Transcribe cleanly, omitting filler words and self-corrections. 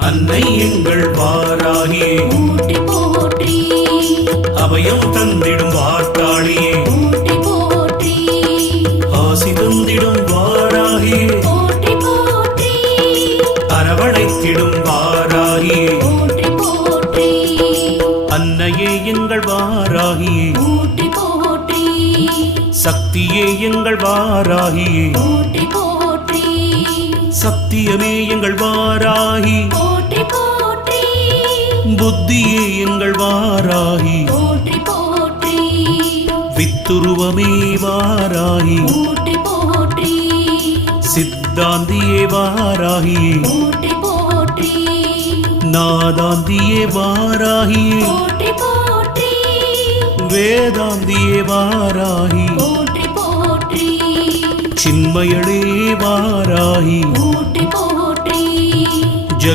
அன்னை எங்கள் வாராகியே போற்றி போற்றி அபயம் தந்திடும் வார்த்தாளியே போற்றி போற்றி ஆசி தந்திடும் வாராகியே போற்றி போற்றி அரவணைத்திடும் வாராகியே போற்றி போற்றி அன்னையே எங்கள் வாராகியே போற்றி போற்றி சக்தியே எங்கள் வாராகியே போற்றி போற்றி சத்தியமே எங்கள் வாராகி போற்றி போற்றி புத்தியே எங்கள் வாராகி போற்றி போற்றி வித்துருவமே வாராகி போற்றி போற்றி சித்தாந்தியே வாராகியே போற்றி போற்றி நாதாந்தியே வாராகியே போற்றி போற்றி வேதாந்தியே வாராகி போற்றி போற்றி சின்மயளே வாராகி போற்றி போற்றி